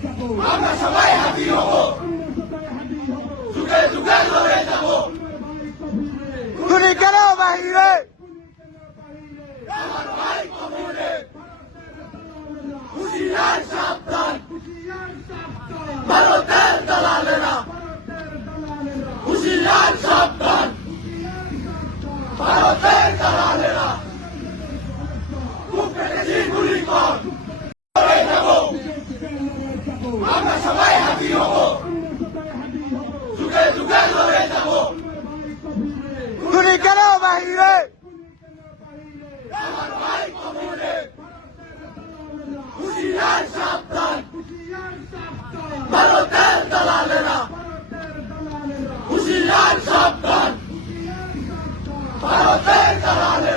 আমরা সবাই হাতি হব, যুগে যুগে লড়ে যাব। গুলি কেন বাহিরে, আমার ভাই কবরে, হুঁশিয়ার সাবধান, ভারতের দালালেরা, হুঁশিয়ার সাবধান, ভারতের দালালেরা। বুক পেতেছি গুলি কর, লড়ে যাব। আমরা সবাই হাতি হব, যুগে যুগে লড়ে যাব। গুলি কেন বাহিরে, আমার ভাই কবরে, হুঁশিয়ার সাবধান, ভারতের দালালেরা, হুঁশিয়ার সাবধান, ভারতের দালালেরা।